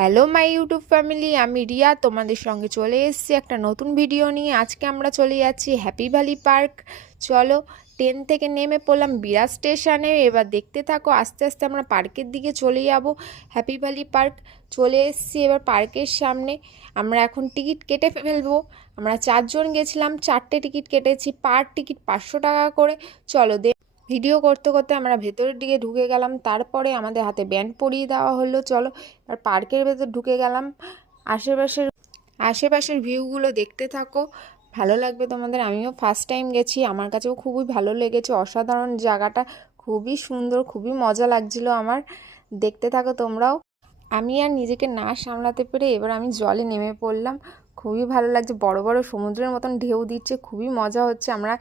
Hello my YouTube family, আমি রিয়া তোমাদের সঙ্গে চলে এসেছি একটা নতুন ভিডিও নিয়ে। আজকে আমরা চলে যাচ্ছি হ্যাপি ভ্যালি পার্ক। চলো, ট্রেন থেকে নেমে পড়লাম বিরাট স্টেশনে। এবার দেখতে থাকো, আস্তে আস্তে আমরা পার্কের দিকে চলে যাব। হ্যাপি ভ্যালি পার্ক চলে এসেছি এবার পার্কের সামনে। আমরা এখন টিকিট কেটে ফেলবো। আমরা 4 জন গেছিলাম, 4টে টিকিট কেটেছি, পার টিকিট 500 টাকা করে। চলো ভিডিও করতে করতে আমরা ভেতরের দিকে ঢুকে গেলাম। তারপরে আমাদের হাতে ব্যান্ড পরিয়ে দেওয়া হলো। চলো এবার পার্কের ভেতর ঢুকে গেলাম। আশেপাশের ভিউগুলো দেখতে থাকো, ভালো লাগবে তোমাদের। আমিও ফার্স্ট টাইম গেছি, আমার কাছেও খুবই ভালো লেগেছে। অসাধারণ জায়গাটা, খুবই সুন্দর, খুবই মজা লাগছিল আমার। দেখতে থাকো তোমরাও। আমি আর নিজেকে না সামলাতে পেরে এবার আমি জলে নেমে পড়লাম। খুবই ভালো লাগছে, বড় বড় সমুদ্রের মতন ঢেউ দিচ্ছে, খুবই মজা হচ্ছে। আমরা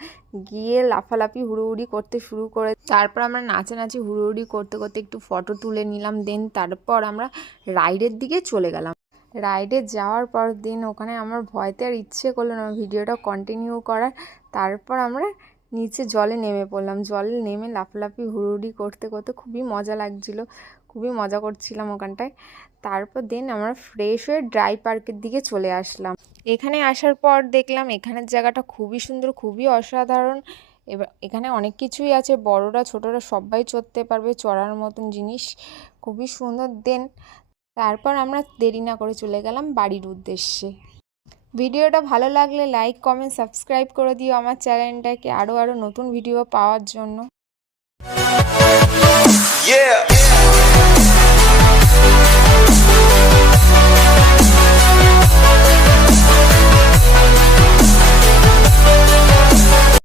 গিয়ে লাফালাফি হুড়োহুড়ি করতে শুরু করে, তারপর আমরা নাচানাচি হুড়োহুড়ি করতে করতে একটু ফটো তুলে নিলাম। তারপর আমরা রাইডের দিকে চলে গেলাম। রাইডে যাওয়ার পর ওখানে আমার ভয়তে আর ইচ্ছে করলো না ভিডিওটা কন্টিনিউ করার। তারপর আমরা নিচে জলে নেমে পড়লাম। জলে নেমে লাফালাফি হুড়োহুড়ি করতে করতে খুবই মজা লাগছিল, খুবই মজা করছিলাম ওখানটায়। তারপর আমরা ফ্রেশ হয়ে ড্রাই পার্কের দিকে চলে আসলাম। এখানে আসার পর দেখলাম এখানের জায়গাটা খুবই সুন্দর, খুবই অসাধারণ। এবার এখানে অনেক কিছুই আছে, বড়রা ছোটরা সবাই চড়তে পারবে, চড়ার মতন জিনিস, খুবই সুন্দর। তারপর আমরা দেরি না করে চলে গেলাম বাড়ির উদ্দেশ্যে। ভিডিওটা ভালো লাগলে লাইক কমেন্ট সাবস্ক্রাইব করে দিও আমার চ্যানেলটাকে, আরও নতুন ভিডিও পাওয়ার জন্য। Yeah.